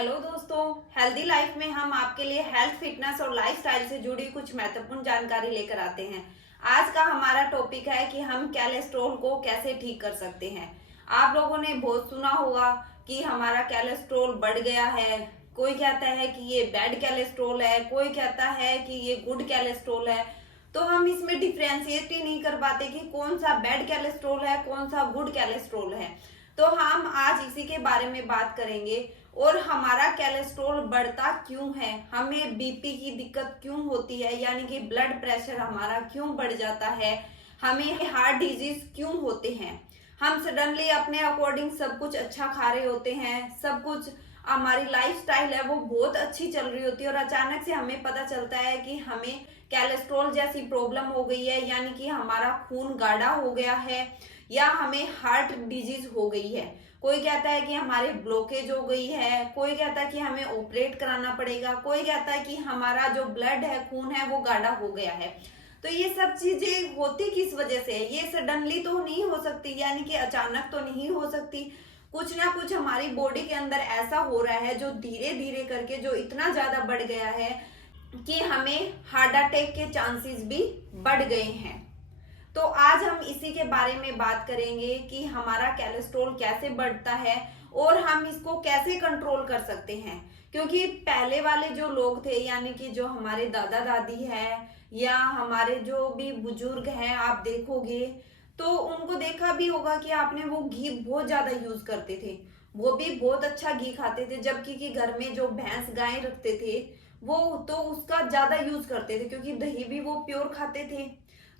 Hello दोस्तों, healthy life में हम आपके लिए हेल्थ, फिटनेस और लाइफस्टाइल से जुड़ी कुछ महत्वपूर्ण जानकारी लेकर आते हैं। आज का हमारा टॉपिक है कि हम कोलेस्ट्रॉल को कैसे ठीक कर सकते हैं। आप लोगों ने बहुत सुना होगा कि हमारा कोलेस्ट्रॉल बढ़ गया है। कोई कहता है कि ये बैड कोलेस्ट्रॉल है, कोई कहता है कि ये गुड कोलेस्ट्रॉल है। तो हम इसमें डिफ्रेंशिएट ही नहीं कर पाते कि कौन सा बैड कोलेस्ट्रॉल है, कौन सा गुड कोलेस्ट्रॉल है। तो हम आज इसी के बारे में बात करेंगे और हमारा कोलेस्ट्रॉल बढ़ता क्यों है, हमें बीपी की दिक्कत क्यों होती है, यानी कि ब्लड प्रेशर हमारा क्यों बढ़ जाता है, हमें हार्ट डिजीज क्यों होते हैं। हम सडनली अपने अकॉर्डिंग सब कुछ अच्छा खा रहे होते हैं, सब कुछ हमारी लाइफस्टाइल है वो बहुत अच्छी चल रही होती है और अचानक से हमें पता चलता है कि हमें कोलेस्ट्रॉल जैसी प्रॉब्लम हो गई है, यानी कि हमारा खून गाढ़ा हो गया है या हमें हार्ट डिजीज हो गई है। कोई कहता है कि हमारे ब्लॉकेज हो गई है, कोई कहता है कि हमें ऑपरेट कराना पड़ेगा, कोई कहता है कि हमारा जो ब्लड है, खून है, वो गाढ़ा हो गया है। तो ये सब चीजें होती किस वजह से है? ये सडनली तो नहीं हो सकती, यानी कि अचानक तो नहीं हो सकती। कुछ ना कुछ हमारी बॉडी के अंदर ऐसा हो रहा है जो धीरे धीरे करके जो इतना ज्यादा बढ़ गया है कि हमें हार्ट अटैक के चांसेस भी बढ़ गए हैं। तो आज हम इसी के बारे में बात करेंगे कि हमारा कोलेस्ट्रॉल कैसे बढ़ता है और हम इसको कैसे कंट्रोल कर सकते हैं। क्योंकि पहले वाले जो लोग थे, यानी कि जो हमारे दादा दादी है या हमारे जो भी बुजुर्ग हैं, आप देखोगे तो उनको देखा भी होगा कि आपने वो घी बहुत ज्यादा यूज करते थे। वो भी बहुत अच्छा घी खाते थे, जबकि कि घर में जो भैंस गाय रखते थे वो तो उसका ज्यादा यूज करते थे, क्योंकि दही भी वो प्योर खाते थे,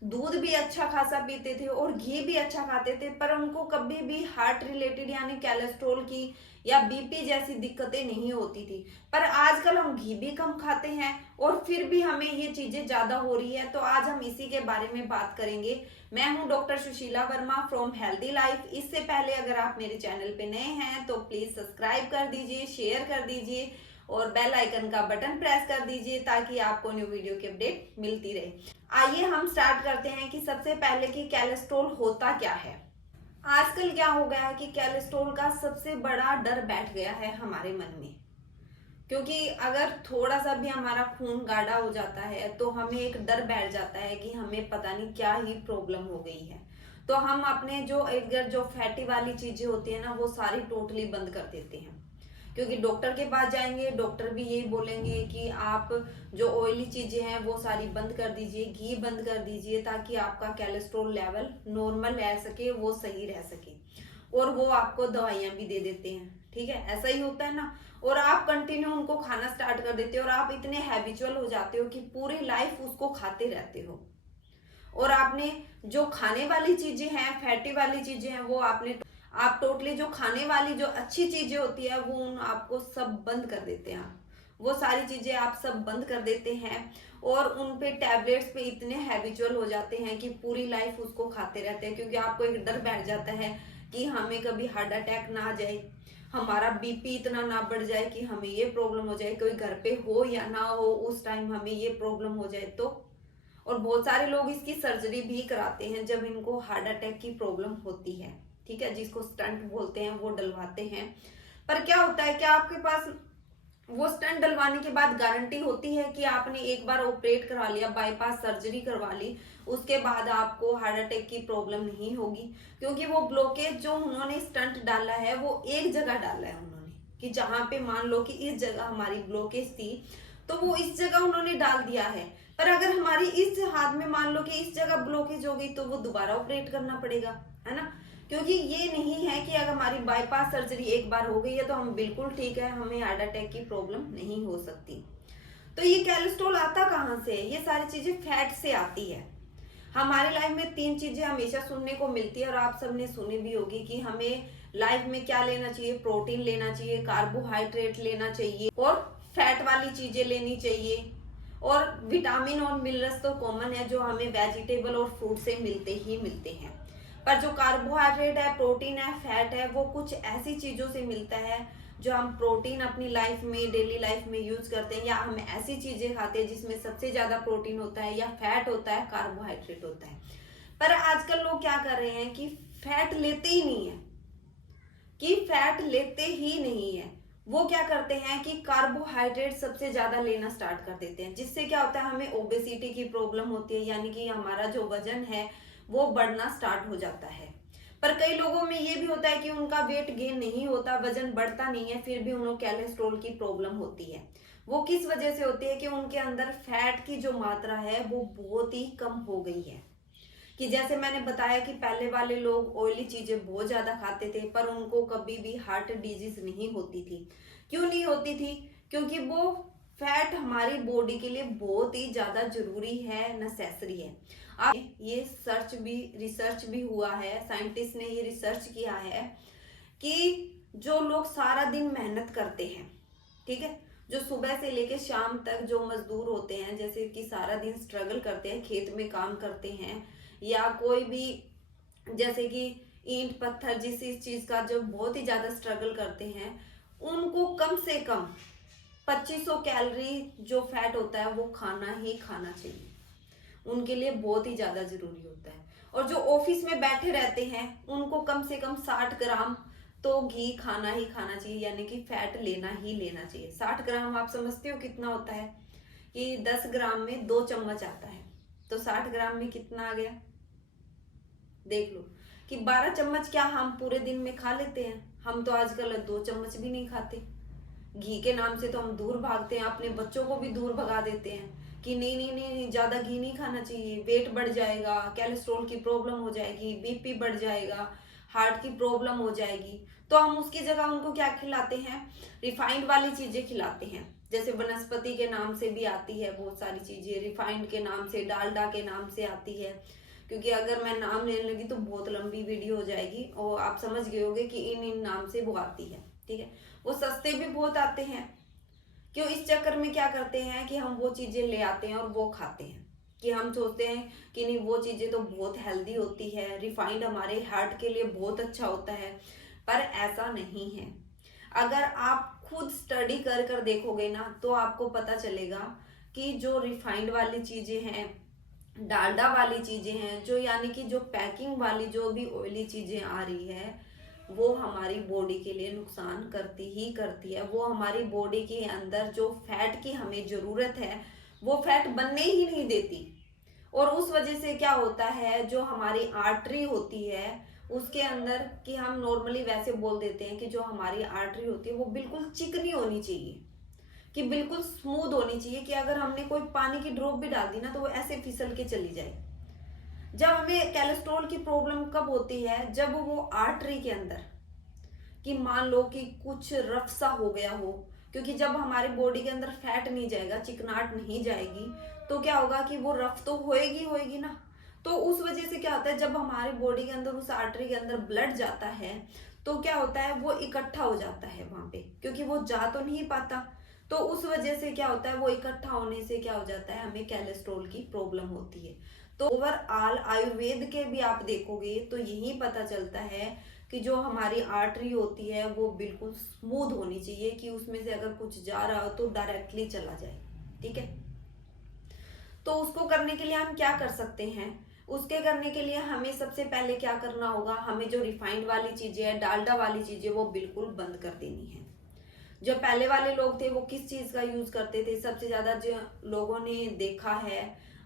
दूध भी अच्छा खासा पीते थे और घी भी अच्छा खाते थे। पर उनको कभी भी हार्ट रिलेटेड यानी कोलेस्ट्रॉल की या बीपी जैसी दिक्कतें नहीं होती थी। पर आजकल हम घी भी कम खाते हैं और फिर भी हमें ये चीजें ज्यादा हो रही है। तो आज हम इसी के बारे में बात करेंगे। मैं हूं doctor Sushila Verma from healthy life. इससे पहले अगर आप मेरे चैनल पे नए हैं तो प्लीज सब्सक्राइब कर दीजिए, शेयर कर दीजिए और बेल आइकन का बटन प्रेस कर दीजिए ताकि आपको न्यू वीडियो की अपडेट मिलती रहे। आइए हम स्टार्ट करते हैं कि सबसे पहले कि कोलेस्ट्रॉल होता क्या है। आजकल क्या हो गया है कि कोलेस्ट्रॉल का सबसे बड़ा डर बैठ गया है हमारे मन में। क्योंकि अगर थोड़ा सा भी हमारा खून गाढ़ा हो जाता है तो हमें एक डर बैठ जाता है कि हमें पता नहीं क्या ही प्रॉब्लम हो गई है। तो हम अपने जो फैटी वाली चीजें होती है ना, वो सारी टोटली बंद कर देते हैं। क्योंकि डॉक्टर के पास जाएंगे, डॉक्टर भी यही बोलेंगे कि आप जो ऑयली चीजें हैं वो सारी बंद कर दीजिए, घी बंद कर दीजिए, ताकि आपका कोलेस्ट्रॉल लेवल नॉर्मल रह सके, वो सही रह सके। और वो आपको दवाइयां भी दे देते हैं, ठीक है, ऐसा ही होता है ना। और आप कंटिन्यू उनको खाना स्टार्ट कर देते हो और आप इतने हैबिचुअल हो जाते हो कि पूरी लाइफ उसको खाते रहते हो। और आपने जो खाने वाली चीजें हैं, फैटी वाली चीजें हैं, वो आप टोटली जो खाने वाली जो अच्छी चीजें होती है वो उन आपको सब बंद कर देते हैं। वो सारी चीजें आप सब बंद कर देते हैं और उन पे टैबलेट्स पे इतने हैबिचुअल हो जाते हैं कि पूरी लाइफ उसको खाते रहते हैं। क्योंकि आपको एक डर बैठ जाता है कि हमें कभी हार्ट अटैक ना आ जाए, हमारा बीपी इतना ना बढ़ जाए कि हमें ये प्रॉब्लम हो जाए, कोई घर पे हो या ना हो उस टाइम हमें ये प्रॉब्लम हो जाए तो। और बहुत सारे लोग इसकी सर्जरी भी कराते हैं जब इनको हार्ट अटैक की प्रॉब्लम होती है, ठीक है, जिसको स्टंट बोलते हैं, वो डलवाते हैं। पर क्या होता है, क्या आपके पास वो स्टंट डलवाने के बाद गारंटी होती है कि आपने एक बार ऑपरेट करा लिया, बाईपास सर्जरी करवा ली, उसके बाद आपको हार्ट अटैक की प्रॉब्लम नहीं होगी? क्योंकि वो ब्लॉकेज जो उन्होंने स्टंट डाला है वो एक जगह डाला है उन्होंने, कि जहां पे मान लो कि इस जगह हमारी ब्लॉकेज थी तो वो इस जगह उन्होंने डाल दिया है। पर अगर हमारी इस हाथ में मान लो कि इस जगह ब्लॉकेज हो गई तो वो दोबारा ऑपरेट करना पड़ेगा, है ना। क्योंकि ये नहीं है कि अगर हमारी बाईपास सर्जरी एक बार हो गई है तो हम बिल्कुल ठीक है, हमें हार्ट अटैक की प्रॉब्लम नहीं हो सकती। तो ये कोलेस्ट्रॉल आता कहाँ से है? ये सारी चीजें फैट से आती है। हमारे लाइफ में तीन चीजें हमेशा सुनने को मिलती है और आप सबने सुनी भी होगी कि हमें लाइफ में क्या लेना चाहिए। प्रोटीन लेना चाहिए, कार्बोहाइड्रेट लेना चाहिए और फैट वाली चीजें लेनी चाहिए। और विटामिन और मिनरल्स तो कॉमन है जो हमें वेजिटेबल और फ्रूट से मिलते ही मिलते हैं। पर जो कार्बोहाइड्रेट है, प्रोटीन है, फैट है, वो कुछ ऐसी चीजों से मिलता है जो हम प्रोटीन अपनी लाइफ में, डेली लाइफ में यूज करते हैं, या हम ऐसी चीजें खाते हैं जिसमें सबसे ज्यादा प्रोटीन होता है या फैट होता है, कार्बोहाइड्रेट होता है। पर आजकल लोग क्या कर रहे हैं कि फैट लेते ही नहीं है, कि फैट लेते ही नहीं है। वो क्या करते हैं कि कार्बोहाइड्रेट सबसे ज्यादा लेना स्टार्ट कर देते हैं, जिससे क्या होता है हमें ओबेसिटी की प्रॉब्लम होती है, यानी कि हमारा जो वजन है वो बढ़ना स्टार्ट हो जाता है। पर कई लोगों में ये भी होता है कि उनका वेट गेन नहीं होता, वजन बढ़ता नहीं है, फिर भी उन्हें कोलेस्ट्रॉल की प्रॉब्लम होती है। वो किस वजह से होती है कि उनके अंदर फैट की जो मात्रा है वो बहुत ही कम हो गई है। कि जैसे मैंने बताया कि पहले वाले लोग ऑयली चीजें बहुत ज्यादा खाते थे, पर उनको कभी भी हार्ट डिजीज नहीं होती थी। क्यों नहीं होती थी? क्योंकि वो फैट हमारी बॉडी के लिए बहुत ही ज्यादा जरूरी है, नेसेसरी है। आप ये रिसर्च भी हुआ है, साइंटिस्ट ने ये रिसर्च किया है कि जो लोग सारा दिन मेहनत करते हैं, ठीक है, जो सुबह से लेके शाम तक जो मजदूर होते हैं, जैसे कि सारा दिन स्ट्रगल करते हैं, खेत में काम करते हैं, या कोई भी जैसे कि ईंट पत्थर जिस इस चीज का जो बहुत ही ज्यादा स्ट्रगल करते हैं, उनको कम से कम 2500 कैलोरी जो फैट होता है वो खाना ही खाना चाहिए। उनके लिए बहुत ही ज्यादा जरूरी होता है। और जो ऑफिस में बैठे रहते हैं उनको कम से कम 60 ग्राम तो घी खाना ही खाना चाहिए, यानी कि फैट लेना ही लेना चाहिए। 60 ग्राम आप समझते हो कितना होता है? कि 10 ग्राम में 2 चम्मच आता है, तो 60 ग्राम में कितना आ गया? देख लो कि 12 चम्मच क्या हम पूरे दिन में खा लेते हैं? हम तो आजकल 2 चम्मच भी नहीं खाते। घी के नाम से तो हम दूर भागते हैं, अपने बच्चों को भी दूर भगा देते हैं कि नहीं नहीं नहीं, ज्यादा घी नहीं खाना चाहिए, वेट बढ़ जाएगा, कोलेस्ट्रॉल की प्रॉब्लम हो जाएगी, बीपी बढ़ जाएगा, हार्ट की प्रॉब्लम हो जाएगी। तो हम उसकी जगह उनको क्या खिलाते हैं? रिफाइंड वाली चीजें खिलाते हैं। जैसे वनस्पति के नाम से भी आती है बहुत सारी चीजें, रिफाइंड के नाम से, डालडा के नाम से आती है। क्योंकि अगर मैं नाम लेने लगी तो बहुत लंबी वीडियो हो जाएगी, और आप समझ गए होंगे कि इन इन नाम से वो आती है, ठीक है। वो सस्ते भी बहुत आते हैं। क्यों? इस चक्कर में क्या करते हैं कि हम वो चीजें ले आते हैं और वो खाते हैं, कि हम सोचते हैं कि नहीं वो चीजें तो बहुत हेल्दी होती है, रिफाइंड हमारे हार्ट के लिए बहुत अच्छा होता है। पर ऐसा नहीं है। अगर आप खुद स्टडी कर कर देखोगे ना तो आपको पता चलेगा कि जो रिफाइंड वाली चीजें हैं, डालडा वाली चीजें हैं, जो यानी कि जो पैकिंग वाली जो भी ऑयली चीजें आ रही है, वो हमारी बॉडी के लिए नुकसान करती ही करती है। वो हमारी बॉडी के अंदर जो फैट की हमें जरूरत है वो फैट बनने ही नहीं देती। और उस वजह से क्या होता है, जो हमारी आर्टरी होती है उसके अंदर, कि हम नॉर्मली वैसे बोल देते हैं कि जो हमारी आर्टरी होती है वो बिल्कुल चिकनी होनी चाहिए, कि बिल्कुल स्मूथ होनी चाहिए, कि अगर हमने कोई पानी की ड्रॉप भी डाल दी ना तो वो ऐसे फिसल के चली जाए। जब हमें कोलेस्ट्रॉल की प्रॉब्लम कब होती है? जब वो आर्टरी के अंदर, कि मान लो कि कुछ रफ सा हो गया हो, क्योंकि जब हमारे बॉडी के अंदर फैट नहीं जाएगा, चिकनाहट नहीं जाएगी, तो क्या होगा कि वो रफ तो होएगी होएगी ना। तो उस वजह से क्या होता है, जब हमारी बॉडी के अंदर उस आर्टरी के अंदर ब्लड जाता है तो क्या होता है, वो इकट्ठा हो जाता है वहां पे, क्योंकि वो जा तो नहीं पाता। तो उस वजह से क्या होता है, वो इकट्ठा होने से क्या हो जाता है, हमें कोलेस्ट्रॉल की प्रॉब्लम होती है। तो ओवरऑल आयुर्वेद के भी आप देखोगे तो यही पता चलता है कि जो हमारी आर्टरी होती है वो बिल्कुल स्मूथ होनी चाहिए, कि उसमें से अगर कुछ जा रहा हो तो डायरेक्टली चला जाए, ठीक है। तो उसको करने के लिए हम क्या कर सकते हैं? उसके करने के लिए हमें सबसे पहले क्या करना होगा, हमें जो रिफाइंड वाली चीजें है, डालडा वाली चीजें, वो बिल्कुल बंद कर देनी है। जो पहले वाले लोग थे वो किस चीज का यूज करते थे? सबसे ज्यादा जो लोगों ने देखा है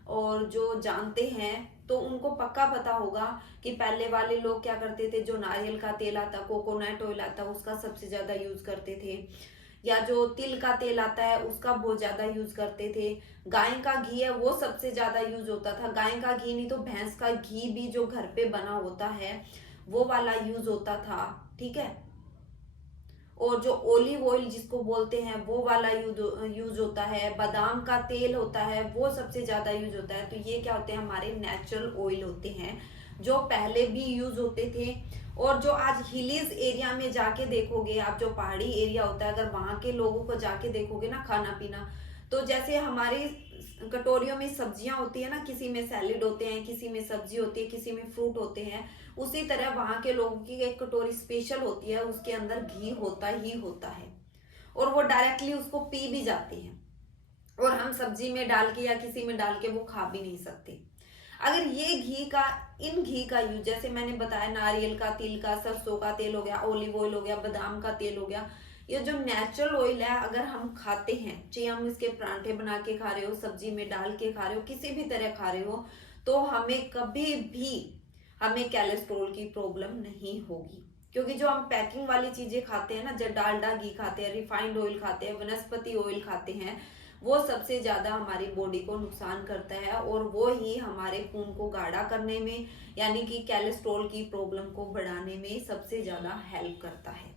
और जो जानते हैं तो उनको पक्का पता होगा कि पहले वाले लोग क्या करते थे, जो नारियल का तेल आता, कोकोनट ऑयल आता, उसका सबसे ज्यादा यूज करते थे, या जो तिल का तेल आता है उसका बहुत ज्यादा यूज करते थे। गाय का घी है वो सबसे ज्यादा यूज होता था। गाय का घी नहीं तो भैंस का घी भी जो घर पे बना होता है वो वाला यूज होता था, ठीक है। और जो ओलिव ऑयल जिसको बोलते हैं वो वाला यूज होता है। बादाम का तेल होता है वो सबसे ज्यादा यूज होता है। तो ये क्या होते हैं, हमारे नेचुरल ऑयल होते हैं जो पहले भी यूज होते थे। और जो आज हिलीज एरिया में जाके देखोगे आप, जो पहाड़ी एरिया होता है, अगर वहां के लोगों को जाके देखोगे ना खाना पीना, तो जैसे हमारी कटोरियों में सब्जियां होती है ना, किसी में सैलेड होते हैं, किसी में सब्जी होती है, किसी में फ्रूट होते हैं, उसी तरह वहां के लोगों की एक कटोरी स्पेशल होती है, उसके अंदर घी होता ही होता है। और वो डायरेक्टली उसको पी भी जाते हैं, और हम सब्जी में डाल के या किसी में डाल के वो खा भी नहीं सकते। अगर ये घी का यूज, जैसे मैंने बताया, नारियल का, तिल का, सरसों का तेल हो गया, ओलिव ऑयल हो गया, बादाम का तेल हो गया, ये जो नेचुरल ऑयल है अगर हम खाते हैं, चाहे हम इसके परांठे बना के खा रहे हो, सब्जी में डाल के खा रहे हो, किसी भी तरह खा रहे हो, तो हमें कभी भी हमें कोलेस्ट्रॉल की प्रॉब्लम नहीं होगी। क्योंकि जो हम पैकिंग वाली चीजें खाते हैं ना, जब डालडा घी खाते हैं, रिफाइंड ऑयल खाते हैं, वनस्पति ऑयल खाते हैं, वो सबसे ज्यादा हमारी बॉडी को नुकसान करता है और वो ही हमारे खून को गाढ़ा करने में यानी कि कोलेस्ट्रॉल की प्रॉब्लम को बढ़ाने में सबसे ज्यादा हेल्प करता है।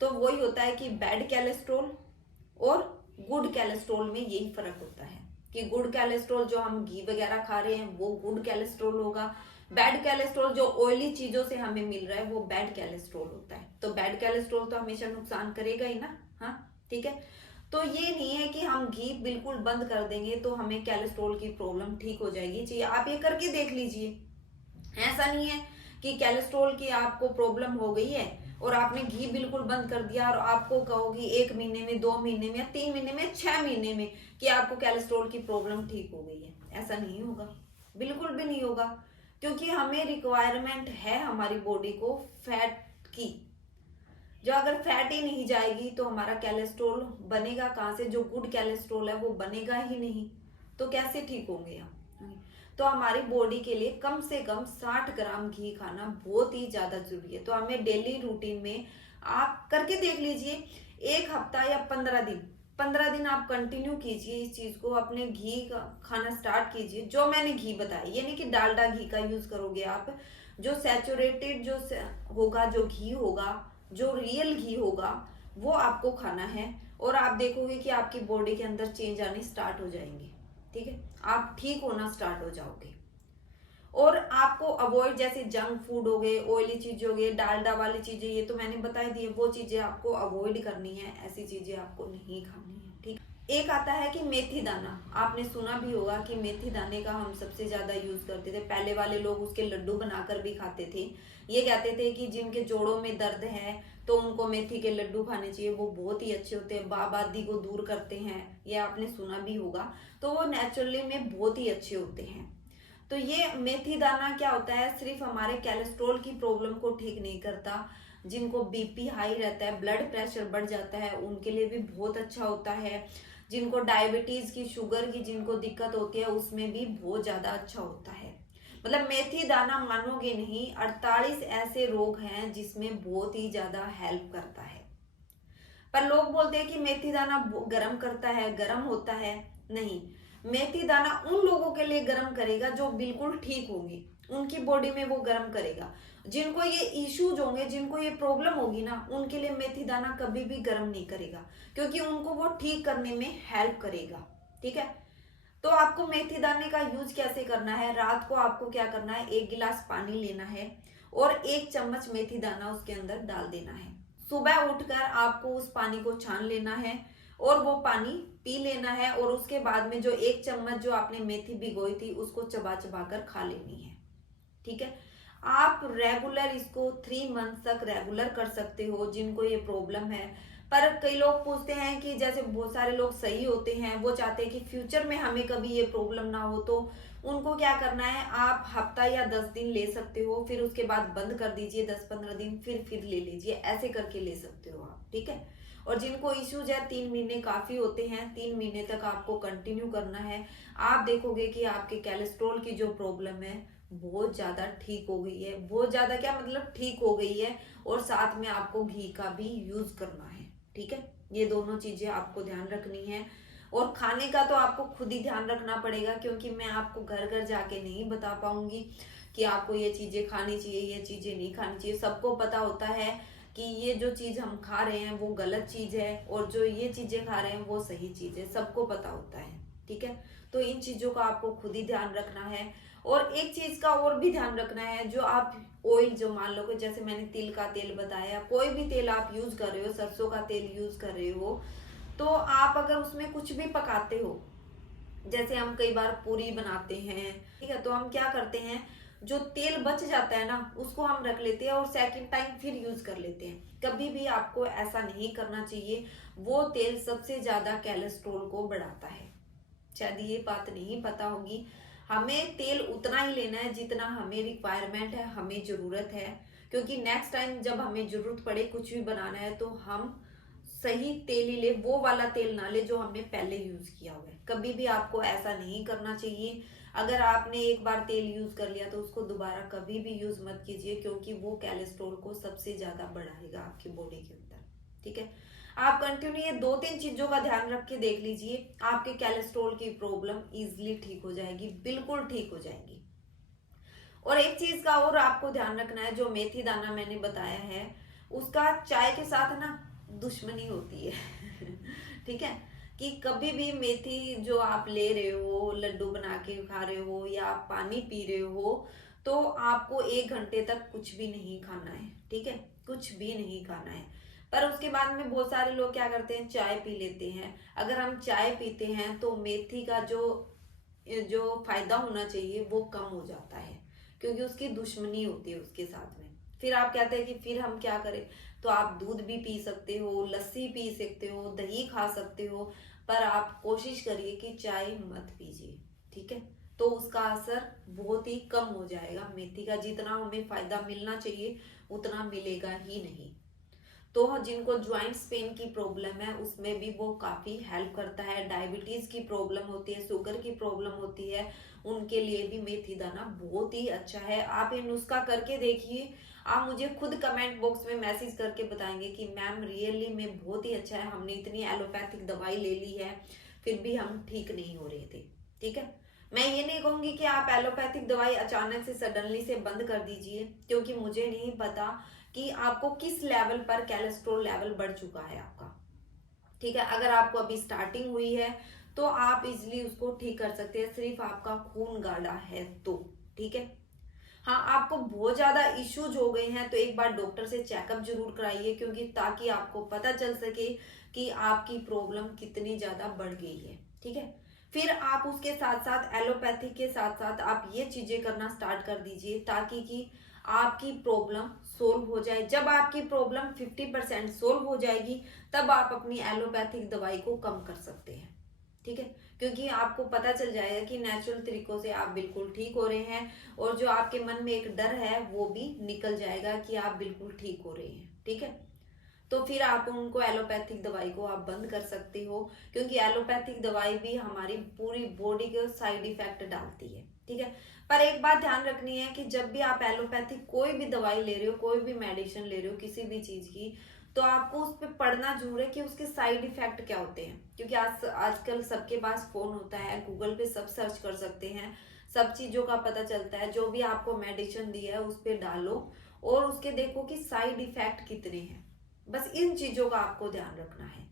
तो वही होता है कि बैड कोलेस्ट्रॉल और गुड कोलेस्ट्रॉल में यही फर्क होता है कि गुड कोलेस्ट्रॉल जो हम घी वगैरह खा रहे हैं वो गुड कोलेस्ट्रॉल होगा, बैड कोलेस्ट्रॉल जो ऑयली चीजों से हमें मिल रहा है वो बैड कोलेस्ट्रॉल होता है। तो बैड कोलेस्ट्रॉल तो हमेशा नुकसान करेगा ही ना। हाँ ठीक है, तो ये नहीं है कि हम घी बिल्कुल बंद कर देंगे तो हमें कोलेस्ट्रॉल की प्रॉब्लम ठीक हो जाएगी। चाहिए आप ये करके देख लीजिए, ऐसा नहीं है कि कोलेस्ट्रॉल की आपको प्रॉब्लम हो गई है और आपने घी बिल्कुल बंद कर दिया और आपको कहोगी 1 महीने में, 2 महीने में, 3 महीने में, 6 महीने में कि आपको कोलेस्ट्रॉल की प्रॉब्लम ठीक हो गई है। ऐसा नहीं होगा, बिल्कुल भी नहीं होगा, क्योंकि हमें रिक्वायरमेंट है हमारी बॉडी को फैट की। जो अगर फैट ही नहीं जाएगी तो हमारा कोलेस्ट्रॉल बनेगा कहाँ से? जो गुड कोलेस्ट्रॉल है वो बनेगा ही नहीं, तो कैसे ठीक होंगे हम? तो हमारी बॉडी के लिए कम से कम 60 ग्राम घी खाना बहुत ही ज्यादा जरूरी है। तो हमें डेली रूटीन में आप करके देख लीजिए, 1 हफ्ता या 15 दिन आप कंटिन्यू कीजिए इस चीज को, अपने घी खाना स्टार्ट कीजिए जो मैंने घी बताया। ये नहीं कि डालडा घी का यूज करोगे आप, जो सैचुरेटेड जो होगा, जो घी होगा, जो रियल घी होगा वो आपको खाना है और आप देखोगे कि आपकी बॉडी के अंदर चेंज आने स्टार्ट हो जाएंगे। ठीक है, आप ठीक होना स्टार्ट हो जाओगे। और आपको अवॉइड, जैसे जंक फूड हो गए, ऑयली चीजें हो गई, डालडा वाली चीजें, ये तो मैंने बता दी है, वो चीजें आपको अवॉइड करनी है, ऐसी चीजें आपको नहीं खानी है। ठीक, एक आता है कि मेथी दाना, आपने सुना भी होगा कि मेथी दाने का हम सबसे ज्यादा यूज करते थे। पहले वाले लोग उसके लड्डू बनाकर भी खाते थे। ये कहते थे कि जिनके जोड़ों में दर्द है तो उनको मेथी के लड्डू खाने चाहिए, वो बहुत ही अच्छे होते हैं, बाबादी को दूर करते हैं, ये आपने सुना भी होगा। तो वो नेचुरली में बहुत ही अच्छे होते हैं। तो ये मेथी दाना क्या होता है, सिर्फ हमारे कोलेस्ट्रॉल की प्रॉब्लम को ठीक नहीं करता, जिनको बीपी हाई रहता है, ब्लड प्रेशर बढ़ जाता है, उनके लिए भी बहुत अच्छा होता है। जिनको डायबिटीज की, शुगर की जिनको दिक्कत होती है उसमें भी बहुत ज्यादा अच्छा होता है। मतलब मेथी दाना मानोगे नहीं, 48 ऐसे रोग हैं जिसमें बहुत ही ज्यादा हेल्प करता है। पर लोग बोलते हैं कि मेथी दाना गर्म करता है, गर्म होता है। नहीं, मेथी दाना उन लोगों के लिए गर्म करेगा जो बिल्कुल ठीक होंगे, उनकी बॉडी में वो गर्म करेगा। जिनको ये इश्यूज होंगे, जिनको ये प्रॉब्लम होगी ना, उनके लिए मेथी दाना कभी भी गर्म नहीं करेगा, क्योंकि उनको वो ठीक करने में हेल्प करेगा। ठीक है, तो आपको मेथी दाने का यूज कैसे करना है? रात को आपको क्या करना है, 1 गिलास पानी लेना है और 1 चम्मच मेथी दाना उसके अंदर डाल देना है। सुबह उठकर आपको उस पानी को छान लेना है और वो पानी पी लेना है और उसके बाद में जो 1 चम्मच जो आपने मेथी भिगोई थी उसको चबा चबा कर खा लेनी है। ठीक है, आप रेगुलर इसको 3 मंथ तक रेगुलर कर सकते हो जिनको ये प्रॉब्लम है। पर कई लोग पूछते हैं कि जैसे बहुत सारे लोग सही होते हैं, वो चाहते हैं कि फ्यूचर में हमें कभी ये प्रॉब्लम ना हो, तो उनको क्या करना है, आप हफ्ता या 10 दिन ले सकते हो, फिर उसके बाद बंद कर दीजिए, 10-15 दिन फिर ले लीजिए, ऐसे करके ले सकते हो आप। ठीक है, और जिनको इश्यूज है 3 महीने काफी होते हैं, 3 महीने तक आपको कंटिन्यू करना है। आप देखोगे कि आपके कोलेस्ट्रॉल की जो प्रॉब्लम है बहुत ज्यादा ठीक हो गई है। बहुत ज्यादा क्या मतलब, ठीक हो गई है। और साथ में आपको घी का भी यूज करना है। ठीक है, ये दोनों चीजें आपको ध्यान रखनी है। और खाने का तो आपको खुद ही ध्यान रखना पड़ेगा, क्योंकि मैं आपको घर घर जाके नहीं बता पाऊंगी कि आपको ये चीजें खानी चाहिए, ये चीजें नहीं खानी चाहिए। सबको पता होता है कि ये जो चीज हम खा रहे हैं वो गलत चीज है और जो ये चीजें खा रहे हैं वो सही चीज है, सबको पता होता है। ठीक है, तो इन चीजों का आपको खुद ही ध्यान रखना है। और एक चीज का और भी ध्यान रखना है, जो आप ऑयल, जो मान लो कि जैसे मैंने तिल का तेल बताया, कोई भी तेल आप यूज कर रहे हो, सरसों का तेल यूज कर रहे हो, तो आप अगर उसमें कुछ भी पकाते हो, जैसे हम कई बार पूरी बनाते हैं, ठीक है, तो हम क्या करते हैं, जो तेल बच जाता है ना उसको हम रख लेते हैं और सेकंड टाइम फिर यूज कर लेते हैं। कभी भी आपको ऐसा नहीं करना चाहिए, वो तेल सबसे ज्यादा कोलेस्ट्रॉल को बढ़ाता है। शायद ये बात नहीं पता होगी, हमें तेल उतना ही लेना है जितना हमें रिक्वायरमेंट है, हमें जरूरत है। क्योंकि नेक्स्ट टाइम जब हमें जरूरत पड़े कुछ भी बनाना है तो हम सही तेल ही ले, वो वाला तेल ना ले जो हमने पहले यूज किया हुआ है। कभी भी आपको ऐसा नहीं करना चाहिए। अगर आपने एक बार तेल यूज कर लिया तो उसको दोबारा कभी भी यूज मत कीजिए, क्योंकि वो कोलेस्ट्रॉल को सबसे ज्यादा बढ़ाएगा आपकी बॉडी के अंदर। ठीक है, आप कंटिन्यू ये 2-3 चीजों का ध्यान रख के देख लीजिए, आपके कोलेस्ट्रॉल की प्रॉब्लम इजिली ठीक हो जाएगी, बिल्कुल ठीक हो जाएगी। और एक चीज का और आपको ध्यान रखना है, जो मेथी दाना मैंने बताया है उसका चाय के साथ ना दुश्मनी होती है। ठीक है, कि कभी भी मेथी जो आप ले रहे हो, लड्डू बना के खा रहे हो या आप पानी पी रहे हो, तो आपको 1 घंटे तक कुछ भी नहीं खाना है। ठीक है, कुछ भी नहीं खाना है। पर उसके बाद में बहुत सारे लोग क्या करते हैं, चाय पी लेते हैं। अगर हम चाय पीते हैं तो मेथी का जो जो फायदा होना चाहिए वो कम हो जाता है, क्योंकि उसकी दुश्मनी होती है उसके साथ में। फिर आप कहते हैं कि फिर हम क्या करें, तो आप दूध भी पी सकते हो, लस्सी पी सकते हो, दही खा सकते हो, पर आप कोशिश करिए कि चाय मत पीजिए। ठीक है, तो उसका असर बहुत ही कम हो जाएगा। मेथी का जितना हमें फायदा मिलना चाहिए उतना मिलेगा ही नहीं। तो जिनको ज्वाइंट्स पेन की प्रॉब्लम है उसमें भी वो काफी हेल्प करता है। डायबिटीज की प्रॉब्लम होती है, शुगर की प्रॉब्लम होती है, उनके लिए भी मेथी दाना बहुत ही अच्छा है। आप ये नुस्खा करके देखिए, आप मुझे खुद कमेंट बॉक्स में मैसेज करके बताएंगे कि मैम रियली में बहुत ही अच्छा है, हमने इतनी एलोपैथिक दवाई ले ली है फिर भी हम ठीक नहीं हो रहे थे। ठीक है, मैं ये नहीं कहूंगी कि आप एलोपैथिक दवाई अचानक से सडनली से बंद कर दीजिए, क्योंकि मुझे नहीं पता कि आपको किस लेवल पर कोलेस्ट्रॉल लेवल बढ़ चुका है आपका। ठीक है, अगर आपको अभी स्टार्टिंग हुई है तो आप इजिली उसको ठीक कर सकते हैं, सिर्फ आपका खून गाढ़ा है तो। ठीक है, हाँ आपको बहुत ज्यादा इश्यूज हो गए हैं तो एक बार डॉक्टर से चेकअप जरूर कराइए, क्योंकि ताकि आपको पता चल सके कि आपकी प्रॉब्लम कितनी ज्यादा बढ़ गई है। ठीक है, फिर आप उसके साथ साथ एलोपैथी के साथ साथ आप ये चीजें करना स्टार्ट कर दीजिए, ताकि कि आपकी प्रॉब्लम सोल्व हो जाए। जब आपकी प्रॉब्लम 50% सोल्व हो जाएगी तब आप अपनी एलोपैथिक दवाई को कम कर सकते हैं। ठीक है, क्योंकि आपको पता चल जाएगा कि नेचुरल तरीकों से आप बिल्कुल ठीक हो रहे हैं, और जो आपके मन में एक डर है वो भी निकल जाएगा कि आप बिल्कुल ठीक हो रहे हैं। ठीक है, तो फिर आप उनको एलोपैथिक दवाई को आप बंद कर सकते हो, क्योंकि एलोपैथिक दवाई भी हमारी पूरी बॉडी के साइड इफेक्ट डालती है। ठीक है, पर एक बात ध्यान रखनी है कि जब भी आप एलोपैथिक कोई भी दवाई ले रहे हो, कोई भी मेडिसिन ले रहे हो किसी भी चीज की, तो आपको उस पर पढ़ना जरूर है कि उसके साइड इफेक्ट क्या होते हैं। क्योंकि आजकल सबके पास फोन होता है, गूगल पे सब सर्च कर सकते हैं, सब चीजों का पता चलता है। जो भी आपको मेडिसिन दिया है उस पर डालो और उसके देखो कि साइड इफेक्ट कितने हैं। बस इन चीजों का आपको ध्यान रखना है,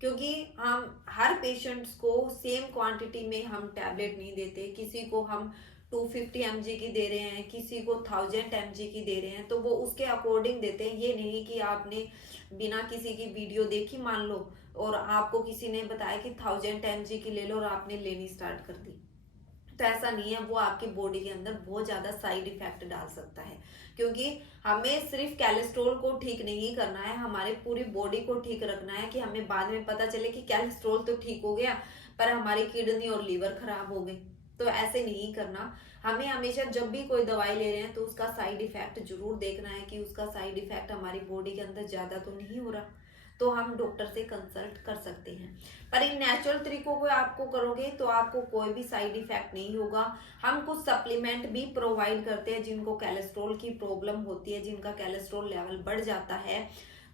क्योंकि हम हर पेशेंट्स को सेम क्वांटिटी में हम टैबलेट नहीं देते। किसी को हम 250 mg की दे रहे हैं, किसी को 1000 mg की दे रहे हैं, तो वो उसके अकॉर्डिंग देते हैं। ये नहीं कि आपने बिना किसी की वीडियो देखी मान लो और आपको किसी ने बताया कि 1000 mg की ले लो और आपने लेनी स्टार्ट कर दी, तो ऐसा नहीं है। वो आपकी बॉडी के अंदर बहुत ज्यादा साइड इफेक्ट डाल सकता है, क्योंकि हमें सिर्फ कोलेस्ट्रॉल को ठीक नहीं करना है, हमारे पूरी बॉडी को ठीक रखना है, कि हमें बाद में पता चले कि कोलेस्ट्रॉल तो ठीक हो गया पर हमारी किडनी और लीवर खराब हो गई। तो ऐसे नहीं करना। हमें हमेशा जब भी कोई दवाई ले रहे हैं तो उसका साइड इफेक्ट जरूर देखना है कि उसका साइड इफेक्ट हमारी बॉडी के अंदर ज्यादा तो नहीं हो रहा, तो हम डॉक्टर से कंसल्ट कर सकते हैं। पर इन नेचुरल तरीकों को आपको करोगे तो आपको कोई भी साइड इफेक्ट नहीं होगा। हम कुछ सप्लीमेंट भी प्रोवाइड करते हैं जिनको कोलेस्ट्रॉल की प्रॉब्लम होती है, जिनका कोलेस्ट्रॉल लेवल बढ़ जाता है,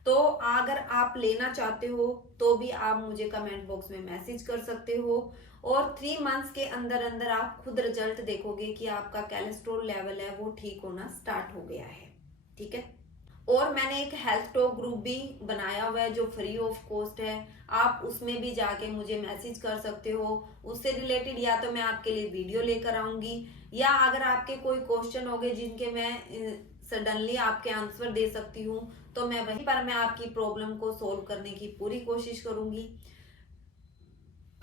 तो अगर आप लेना चाहते हो तो भी आप मुझे कमेंट बॉक्स में मैसेज कर सकते हो, और 3 मंथ्स के अंदर अंदर आप खुद रिजल्ट देखोगे कि आपका कोलेस्ट्रॉल लेवल है वो ठीक होना स्टार्ट हो गया है। ठीक है, और मैंने एक हेल्थ टॉक ग्रुप भी बनाया हुआ है जो फ्री ऑफ कॉस्ट है, आप उसमें भी जाके मुझे मैसेज कर सकते हो। उससे रिलेटेड या तो मैं आपके लिए वीडियो लेकर आऊंगी, या अगर आपके कोई क्वेश्चन हो गए जिनके मैं सडनली आपके आंसर दे सकती हूँ, तो मैं वहीं पर मैं आपकी प्रॉब्लम को सोल्व करने की पूरी कोशिश करूंगी।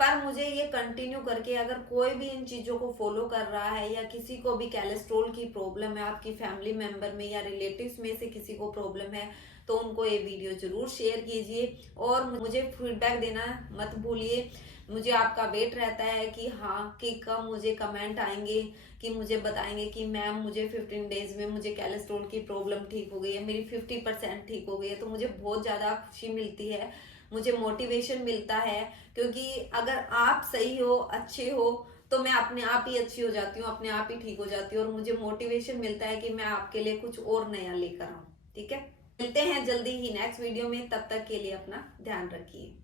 पर मुझे ये कंटिन्यू करके, अगर कोई भी इन चीजों को फॉलो कर रहा है या किसी को भी कोलेस्ट्रॉल की प्रॉब्लम है, आपकी फैमिली मेंबर में या रिलेटिव्स में से किसी को प्रॉब्लम है, तो उनको ये वीडियो जरूर शेयर कीजिए और मुझे फीडबैक देना मत भूलिए। मुझे आपका वेट रहता है कि हाँ कि कब मुझे कमेंट आएंगे कि मुझे बताएंगे कि मैम मुझे 15 डेज में मुझे कोलेस्ट्रॉल की प्रॉब्लम ठीक हो गई है, मेरी 50% ठीक हो गई है, तो मुझे बहुत ज्यादा खुशी मिलती है। मुझे मोटिवेशन मिलता है, क्योंकि अगर आप सही हो, अच्छे हो, तो मैं अपने आप ही अच्छी हो जाती हूँ, अपने आप ही ठीक हो जाती हूँ और मुझे मोटिवेशन मिलता है कि मैं आपके लिए कुछ और नया लेकर आऊँ। ठीक है, मिलते हैं जल्दी ही नेक्स्ट वीडियो में, तब तक के लिए अपना ध्यान रखिए।